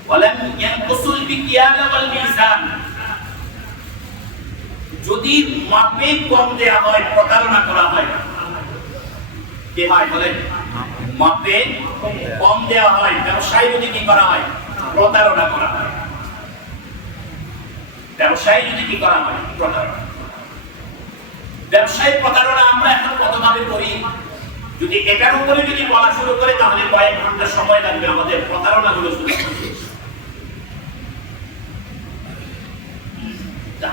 ওয়ালাম ইয়ানকুসুল বিকিয়াল ওয়াল মিজান, যদি মাপে কম দেয়া হয় প্রতারণা করা হয়। কি হয় বলেন? মাপে কম দেয়া হয়, ব্যবসায় যদি কি করা হয়? প্রতারণা করা হয়। ব্যবসায় যদি কি করা হয়? প্রতারণা। ব্যবসায় প্রতারণা আমরা এখন কতভাবে করি? যদি এটার উপরে যদি বলা শুরু করে তাহলে কয়েক ঘন্টা সময় লাগবে আমাদের প্রতারণা গুলো শুরু করতে।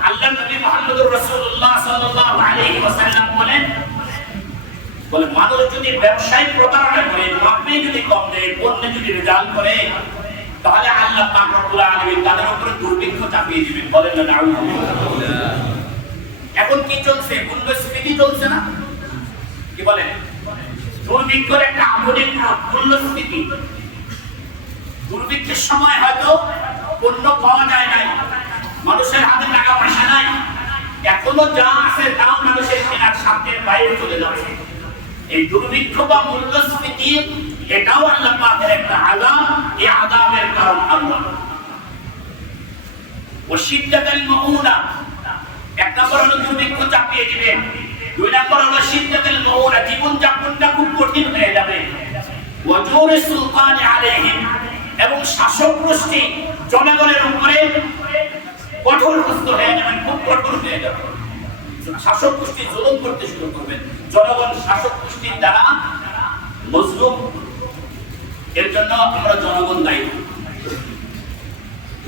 আল্লাহ নবী মুহাম্মদুর রাসূলুল্লাহ সাল্লাল্লাহু আলাইহি ওয়াসাল্লাম বলেন মানুষ যদি ব্যবসায় প্রতারণা করে, মাপে যদি কম দেয়, পণ্যে যদি রেজাল্ট করে, তাহলে আল্লাহ পাক রব্বুল আলামিন তাদের উপরে দুর্ভিক্ষ চাপিয়ে দিবেন। বলেন না নাউযুবিল্লাহ। এখন কি চলছে? মূল্যস্ফীতি চলছে না? কি বলেন? দুর্ভিক্ষের একটা আধুনিক মূল্যস্ফীতি। দুর্ভিক্ষের সময় হয়তো পণ্য পাওয়া যায় নাই, মানুষের হাতে টাকা পয়সা নাই, এখনো যা আছে তাও মানুষের কেনার সাধ্যের বাইরে চলে যাচ্ছে। এই দুর্ভিক্ষ বা মূল্যস্ফীতি এটাও আল্লাহ পাকের একটা আযাব। এই আযাবের কারণ আল্লাহ। ওয়াশিদ্দাতুল মাউনা, এক নম্বর হলো দুর্ভিক্ষ চাপিয়ে দিবেন, দুই নম্বর হলো শিদ্দাতুল মাউনা, জীবন যাপনটা খুব কঠিন হয়ে যাবে। ওয়াজুরুস সুলতানি আলাইহিম, এবং শাসক গোষ্ঠী জনগণের উপরে কঠোরহস্ত হয়ে যাবেন, খুব কঠোর হয়ে যাবে। শাসক গোষ্ঠী জুলুম করতে শুরু করবেন, জনগণ শাসক গোষ্ঠীর দ্বারা মজলুম। এর জন্য আমরা জনগণ দায়ী।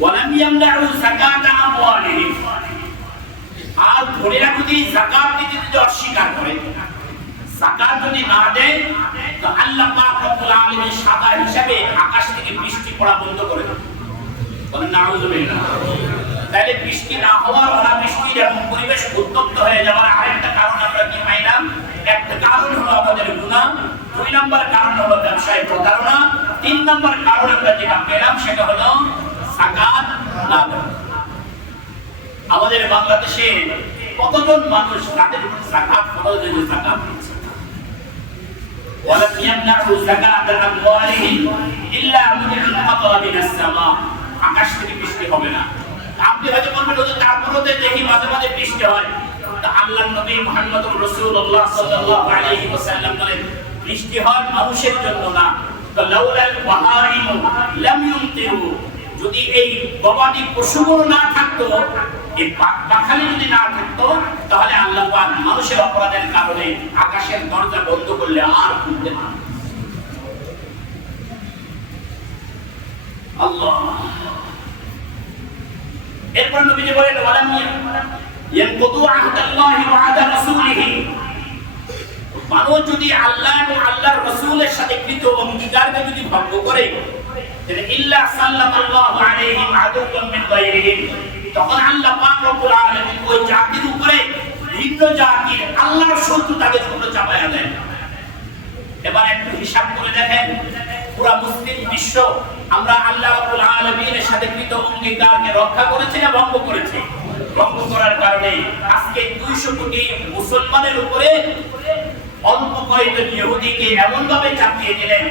ওয়ালাম ইয়ামনাউ যাকাতা আমওয়ালিহিম, আর ধনীরা যদি যাকাত দিতে যদি অস্বীকার করে, যাকাত যদি না দেয়, তো আল্লাহ পাক রব্বুল আলামিন সাদা হিসাবে আকাশ থেকে বৃষ্টি পড়া বন্ধ করে দেন। বলেন নাউযুবিল্লাহ। তাহলে বৃষ্টি না হওয়ার, অনাবৃষ্টির এবং পরিবেশ উত্তপ্ত হয়ে যাওয়ার আরেকটা কারণ আমরা কি পাইলাম? একটা কারণ হলো আমাদের গুনাহ, দুই নম্বর কারণ হলো ব্যবসায় প্রতারণা, তিন নম্বর কারণ আমরা যেটা পেলাম সেটা হলো যাকাত না দেওয়া। আমাদের বাংলাদেশে কতজন মানুষ তাদের উপর যাকাত ফরজ হয়ে যাকাত দিচ্ছে? ওয়ালাম ইয়ামনাউ যাকাতা আমওয়ালিহিম ইল্লা মুনিআন মাতারা মিনাস সামা, আকাশ থেকে বৃষ্টি হবে না। আপনি হয়তো বলবেন যে তারপরেও দেখি মাঝে মাঝে বৃষ্টি হয়। তা আল্লাহর নবী মুহাম্মদুর রাসূলুল্লাহ সাল্লাল্লাহু আলাইহি ওয়াসাল্লাম বলেন, বৃষ্টি হয় মানুষের জন্য না। তো লাউলাল বাহাইম লাম ইউমতিরু, যদি এই গবাদি পশুগুলো না থাকতো, এই পাখালি যদি না থাকতো, তাহলে আল্লাহ পাক মানুষের অপরাধের কারণে আকাশের দরজা বন্ধ করলে আর খুলতেন না। আল্লাহ। এরপর নবীজি বলেন, ওয়ালাম ইয়ানকুদু আহদাল্লাহি ওয়া আহদা রাসূলিহি, মানুষ যদি আল্লাহ এবং আল্লাহর রাসূলের সাথে কৃত অঙ্গীকারকে যদি ভঙ্গ করে, তাহলে ইল্লা সাল্লাল্লাহু আলাইহি আদুওয়াম মিন গায়রিহিম, তখন আল্লাহ পাক রব্বুল আলামিন ওই জাতির উপরে ভিন্ন জাতির আল্লাহর শত্রু তাদের উপরে চাপায়া দেন। এবার একটু হিসাব করে দেখেন, পুরা মুসলিম বিশ্ব আমরা আল্লাহ রাব্বুল আলামিনের সাথে কৃত অঙ্গীকারকে রক্ষা করেছি না ভঙ্গ করেছি? ভঙ্গ করার কারণে আজকে 200 কোটি মুসলমানের উপরে অল্প কয়েকজন ইহুদিকে এমন ভাবে চাপিয়ে দিলেন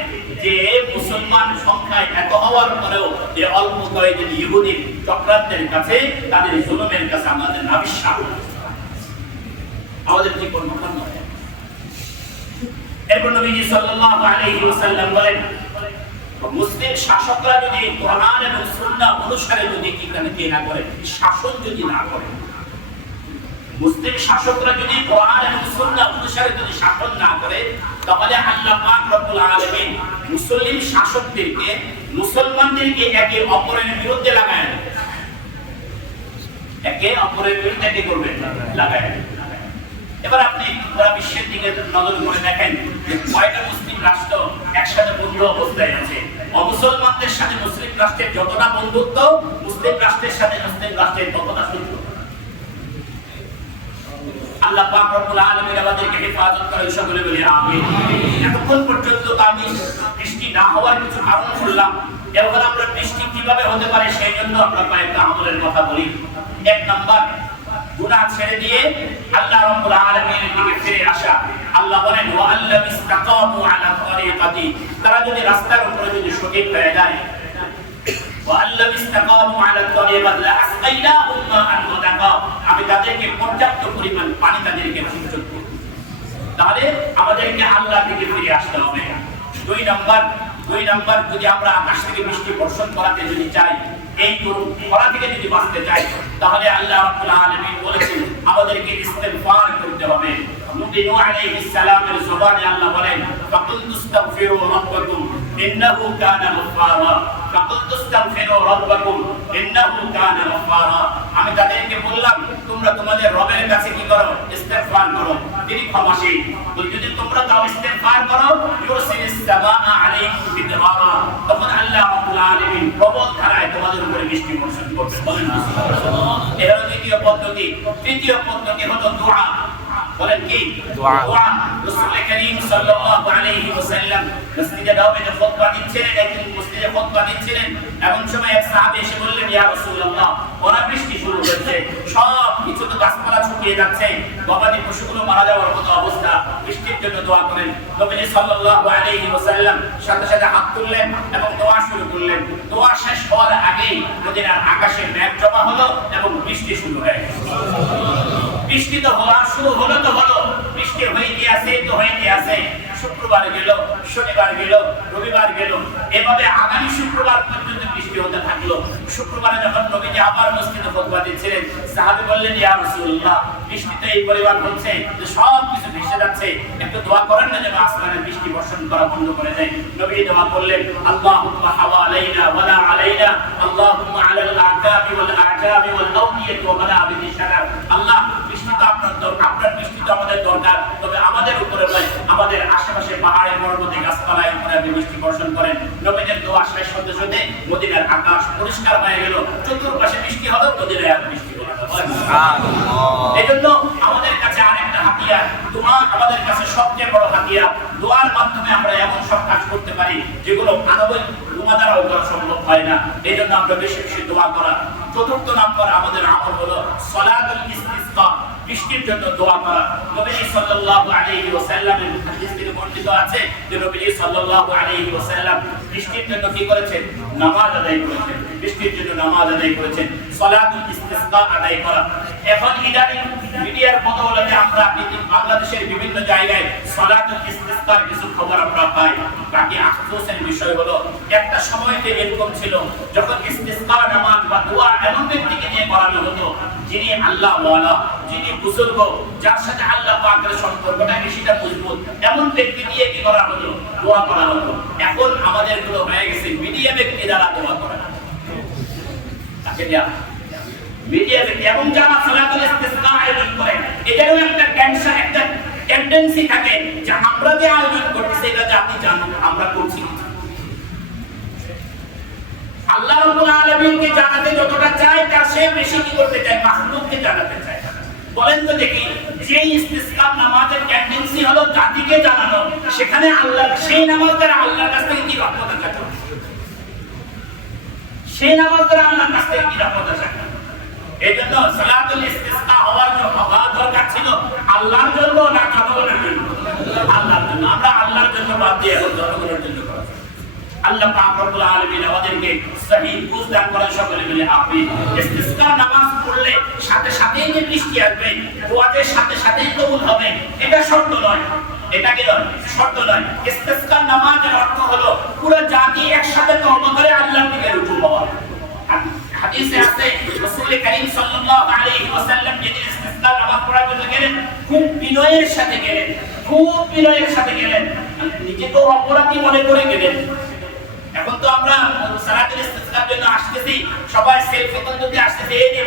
যে মুসলমান সংখ্যায় এত হওয়ার পরেও যে অল্প কয়েকজন ইহুদির চক্রান্তের কাছে, তাদের জুলুমের কাছে আমাদের নাবিশ্বাস, আমাদের জীবন নষ্ট হয়। এরপর নবীজি সাল্লাল্লাহু আলাইহি ওয়াসাল্লাম বলেন, মুসলিম শাসকরা যদি কোরআন এবং সুন্নাহ অনুসারে যদি কি না করে, শাসন যদি না করে, মুসলিম শাসকরা যদি কোরআন এবং সুন্নাহ অনুসারে যদি শাসন না করে, তাহলে আল্লাহ পাক রব্বুল আলামিন মুসলিম শাসকদেরকে, মুসলমানদেরকে একে অপরের বিরুদ্ধে লাগায় দেন। একে অপরের বিরুদ্ধে কি করবেন? লাগায় দেন। এবার আপনি পুরো বিশ্বের দিকে নজর করে দেখেন যে কয়টা মুসলিম রাষ্ট্র একসাথে বন্ধু অবস্থায় আছে। অমুসলমানদের সাথে মুসলিম রাষ্ট্রের যতটা বন্ধুত্ব, মুসলিম রাষ্ট্রের সাথে মুসলিম রাষ্ট্রের ততটা শত্রু। আল্লাহ পাক রব্বুল আলামিন আমাদেরকে হেফাজত করে, সকলে বলি আমিন। এতক্ষণ পর্যন্ত আমি বৃষ্টি না হওয়ার কিছু কারণ শুনলাম। এবার আমরা বৃষ্টি কিভাবে হতে পারে সেই জন্য আমরা কয়েকটা আমলের কথা বলি। এক নাম্বার, গুনাহ ছেড়ে দিয়ে আল্লাহ রাব্বুল আলামিনের দিকে ফিরে আসা। আল্লাহ বলেন, ওয়া আল্লাম ইসতাকামু আলা তরিকাতি, তারা যদি রাস্তার উপরে যদি সঠিক হয়ে যায়, ওয়া আল্লাম ইসতাকামু আলা তরিকাতি লা আসকাইনাহুম মা'আন গাদাকা, আমি তাদেরকে পর্যাপ্ত পরিমাণ পানি তাদেরকে নিশ্চিত করব। তাহলে আমাদেরকে আল্লাহর দিকে ফিরে আসতে হবে। দুই নাম্বার যদি আমরা আকাশ থেকে বৃষ্টি বর্ষণ করাতে যদি চাই, এই খরা থেকে যদি বাঁচতে চাই, তাহলে আল্লাহ রাব্বুল আলামিন বলেছেন আমাদেরকে ইস্তিগফার করতে হবে। নবী নূহ আলাইহিস সালামের জবানে আল্লাহ বলেন, ফাকুল তুস্তাগফিরু রাব্বাকুম ইন্নাহু কানা গফফারা, ফাকুল তুস্তাগফিরু রাব্বাকুম ইন্নাহু কানা গফফারা। আমি তাদেরকে বললাম তোমরা তোমাদের রবের কাছে কি করো? ইস্তিগফার করো, তিনি ক্ষমাশীল। যদি তোমরা তাও ইস্তিগফার করো, ইউরসিলিস সামাআ আলাইকুম বিদরারা, তখন আল্লাহ রাব্বুল আলামিন প্রবল ধারায় তোমাদের উপরে বৃষ্টি বর্ষণ করবেন। বলেন সুবহানাল্লাহ। এর দ্বিতীয় পদ্ধতি। তৃতীয় পদ্ধতি হলো দোয়া। বলেন কি? দোয়া। রাসূল করিম সাল্লাল্লাহু আলাইহি ওয়াসাল্লাম মসজিদে নববীতে খুতবা দিচ্ছিলেন, একদিন মসজিদে খুতবা দিচ্ছিলেন, এমন সময় এক সাহাবী এসে বললেন, ইয়া রাসূলুল্লাহ, অনাবৃষ্টি শুরু হয়েছে, সব কিছু তো গাছপালা শুকিয়ে যাচ্ছে, গবাদি পশুগুলো মারা যাওয়ার মতো অবস্থা, বৃষ্টির জন্য দোয়া করেন। নবী সাল্লাল্লাহু আলাইহি ওয়াসাল্লাম সাথে সাথে হাত তুললেন এবং দোয়া শুরু করলেন। দোয়া শেষ হওয়ার আগেই মদিনার আকাশে মেঘ জমা হলো এবং বৃষ্টি শুরু হয়ে গেল। বৃষ্টি তো হওয়া শুরু হলো তো হলো, বৃষ্টি হইতে আছে তো হইতে আছে। শুক্রবার গেল, শনিবার গেল, রবিবার গেল, এভাবে আগামী শুক্রবার পর্যন্ত বৃষ্টি হতে থাকলো। শুক্রবারে যখন নবীজি আবার মসজিদে খুতবা দিচ্ছিলেন, সাহাবী বললেন, ইয়া রাসূলুল্লাহ, বৃষ্টিতে এই পরিমাণ হচ্ছে যে সব কিছু ভেসে যাচ্ছে, একটু দোয়া করেন না যেন আসমানের বৃষ্টি বর্ষণ করা বন্ধ করে দেয়। নবী দোয়া করলেন, আল্লাহুম্মা হাওয়ালাইনা ওয়ালা আলাইনা, আল্লাহুম্মা আলাল আকাবি ওয়াল আজাবি ওয়াল আওদিয়াতি ওয়া মানাবিদিশ শারার। আল্লাহ, বৃষ্টি তো আপনার দরকার, আপনার বৃষ্টি তো আমাদের দরকার, তবে আমাদের উপরে নয়, আমাদের আশেপাশে পাহাড়ে পর্বতে গাছপালায় উপরে আপনি বৃষ্টি বর্ষণ করেন। নবীদের দোয়া শেষ হতে হতে মদিনার আকাশ পরিষ্কার হয়ে গেল, চতুর্পাশে বৃষ্টি হলো, মদিনায় আর বৃষ্টি হলো। এজন্য আমাদের কাছে আরেকটা হাতিয়ার, দোয়া আমাদের কাছে সবচেয়ে বড় হাতিয়ার। দোয়ার মাধ্যমে আমরা এমন সব কাজ করতে পারি যেগুলো মানবিক দোয়া দ্বারাও করা সম্ভব হয় না। এই জন্য আমরা বেশি বেশি দোয়া করা। চতুর্থ নাম্বার আমাদের আমল হলো সালাতুল ইস্তিসকা, বৃষ্টির জন্য দোয়া করা। নবী সাল্লাল্লাহু আলাইহি ওয়াসাল্লামের হাদিস থেকে বর্ণিত আছে যে নবী সাল্লাল্লাহু আলাইহি ওয়াসাল্লাম বৃষ্টির জন্য কি করেছেন? নামাজ আদায় করেছেন। বৃষ্টির জন্য নামাজ আদায় করেছেন, সালাতুল ইস্তিসকা আদায় করা। এখন ইদানিং মিডিয়ার বদৌলতে আমরা বাংলাদেশের বিভিন্ন জায়গায় সালাতুল ইস্তিসকার কিছু খবর আমরা পাই। বাকি আফসোসের বিষয় হলো একটা সময়তে এরকম ছিল যখন ইস্তিসকা নামাজ বা দোয়া এমন ব্যক্তিকে নিয়ে করানো হতো যিনি আল্লাহ ওয়ালা, যিনি বুজুর্গ, যার সাথে আল্লাহ পাকের সম্পর্কটা বেশিটা মজবুত, এমন ব্যক্তি দিয়ে কি করা হতো? দোয়া করা হতো। এখন আমাদের গুলো হয়ে গেছে মিডিয়া ব্যক্তি দ্বারা দোয়া করা। তাকে দেয়া মিডিয়া ব্যক্তি এবং যারা সালাতুল ইস্তিসকা আয়োজন করে, এটারও একটা ক্যান্সার, একটা টেন্ডেন্সি থাকে যে আমরা যে আয়োজন করতেছি এটা জাতি জানো আমরা করছি। আল্লাহ রাব্বুল আলামিনকে জানাতে যতটা চায় তার চেয়ে বেশি কি করতে চায়? মাখলুককে জানাতে চায়। বলেন তো দেখি, যে ইস্তিসকা নামাজের টেন্ডেন্সি হলো জাতিকে জানানো, সেখানে আল্লাহ সেই নামাজ দ্বারা আল্লাহর কাছ থেকে কি রহমত আশা করে? সেই নামাজ দ্বারা আল্লাহর কাছ থেকে কি রহমত আশা করে? এজন্য সালাতুল ইস্তিসকা হওয়ার দরকার ছিল আল্লাহর জন্য না জনগণের জন্য? আল্লাহর জন্য। আমরা আল্লাহর জন্য বাদ দিয়ে এখন জনগণের জন্য করা। আল্লাহ পাক রব্বুল আলামিন আমাদেরকে সহিহ বুঝ দান করেন। সকলে মিলে আমিন। ইস্তিসকা নামাজ পড়লে সাথে সাথেই যে বৃষ্টি আসবে, দোয়াদের সাথে সাথেই কবুল হবে, এটা শর্ত নয়। এটা কি নয়? শর্ত নয়। ইস্তিসকা নামাজের অর্থ হলো পুরো জাতি একসাথে তওবা করে আল্লাহর দিকে রুজু হওয়া। হাদিসে আছে রাসূল করিম সাল্লাল্লাহু আলাইহি ওয়াসাল্লাম যেদিন ইস্তিসকা নামাজ পড়ার জন্য গেলেন, খুব বিনয়ের সাথে গেলেন, খুব বিনয়ের সাথে গেলেন, নিজেকে অপরাধী মনে করে গেলেন। এখন তো আমরা সালাতুল ইস্তিসকার জন্য আসতেছি, সবাই সেলফি তুলতে আসতেছে, এই যে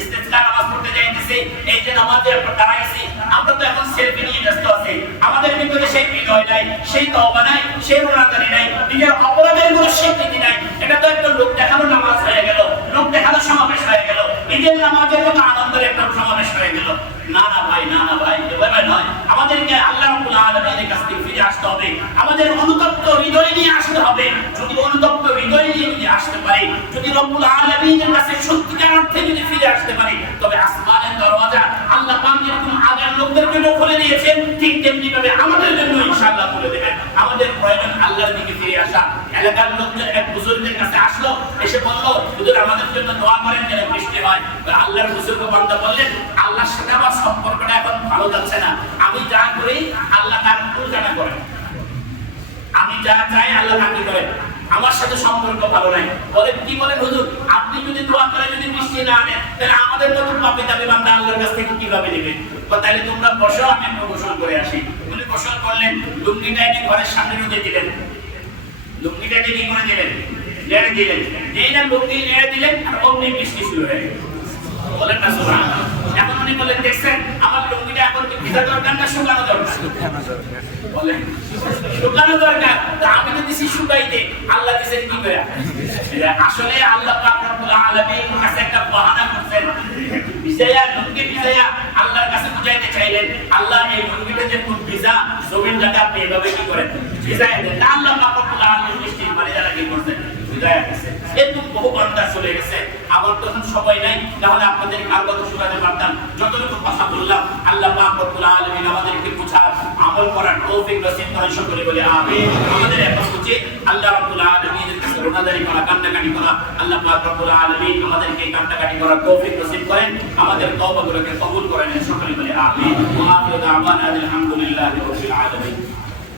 ইস্তিসকা নামাজ পড়তে যাইতেছে, এই যে নামাজে আমরা দাঁড়াইছি, আমরা তো এখন সেলফি নিয়ে ব্যস্ত আছি। আমাদের ভিতরে সেই বিনয় নাই, সেই তওবা নাই, সেই রোনাজারি নাই, নিজের অপরাধের কোনো স্বীকৃতি নাই। এটা তো একটা লোক দেখানো নামাজ হয়ে গেল, লোক দেখানো সমাবেশ হয়ে গেল, ঈদের নামাজের মতো আনন্দের একটা সমাবেশ হয়ে গেল। না না ভাই, না না ভাই, এভাবে নয়। আমাদেরকে আল্লাহ রাব্বুল আলামিনের কাছ থেকে ফিরে আসতে হবে, আমাদের অনুতপ্ত হৃদয় নিয়ে আসতে হবে। যদি অনুতপ্ত হৃদয় নিয়ে যদি আসতে পারি, যদি রব্বুল আলামিনের কাছে সত্যিকার অর্থে যদি ফিরে আসতে পারি, তবে আসমানের দরওয়াজা আল্লাহ পাক যেরকম আগের লোকদের জন্য খুলে দিয়েছেন, ঠিক তেমনি ভাবে আমাদের জন্য ইনশাআল্লাহ খুলে দেবেন। আমাদের প্রয়োজন আল্লাহর দিকে ফিরে আসা। এলাকার লোকজন এক বুজুর্গের কাছে আসলো, এসে বলল, হুজুর আমাদের জন্য দোয়া করেন যেন বৃষ্টি হয়। আল্লাহর বুজুর্গ বান্দা বললেন, আল্লাহর সাথে আমার সম্পর্কটা এখন ভালো যাচ্ছে না, আমি যা করি আল্লাহ তার উল্টাটা করেন, আমি যা চাই আল্লাহ তাকে করেন, আমার সাথে সম্পর্ক ভালো নাই। বলেন কি বলেন হুজুর, আপনি যদি দোয়া করে যদি বৃষ্টি না আনে, তাহলে আমাদের মতো পাপী দাবি বান্দা আল্লাহর কাছ থেকে কিভাবে নেবে? তাহলে তোমরা বসো, আমি একটু গোসল করে আসি। উনি গোসল করলেন, লুঙ্গিটা এনে ঘরের সামনে রুজে দিলেন, লুঙ্গিটা কি করে দিলেন? নেড়ে দিলেন। যেই না লুঙ্গি নেড়ে দিলেন, আর অমনি বৃষ্টি শুরু হয়ে গেল। বলেন না সুবহানাল্লাহ। এখন উনি বলেন, দেখছেন আমার লুঙ্গিটা এখন কি ভিজা দরকার না শুকানো দরকার? বলেন শুকানো দরকার। তা আমি তো দিছি শুকাইতে, আল্লাহ দিছেন কি করে? আসলে আল্লাহ পাক রব্বুল আলামিন কাছে একটা বাহানা করছেন, ভিজায়া লুঙ্গি ভিজায়া আল্লাহর কাছে বুঝাইতে চাইলেন, আল্লাহ এই লুঙ্গিটা যে খুব ভিজা, জমিনটাকে আপনি এভাবে কি করেন? ভিজায়া দেন। আল্লাহ পাক রব্বুল আলামিন বৃষ্টির পানি দ্বারা কি করছেন? ভিজায়া দিয়েছেন। এরকম বহু বান্দা চলে গেছে। আমার তো এখন সময় নাই, তাহলে আপনাদের কার কথা শোনাতে পারতাম। যতটুকু কথা বললাম আল্লাহ পাক রব্বুল আলামিন আমাদেরকে বুঝার আমল করার তৌফিক নসিব করেন, সকলে বলে আমিন। আমাদের এখন উচিত আল্লাহ রাব্বুল আলামিনের কাছে রোনাদারি করা, কান্নাকাটি করা। আল্লাহ পাক রব্বুল আলামিন আমাদেরকে কান্নাকাটি করার তৌফিক নসিব করেন, আমাদের তওবাগুলোকে কবুল করেন, সকলে বলে আমিন। ওয়া আখিরু দাওয়ানা আলহামদুলিল্লাহি রাব্বিল আলামিন।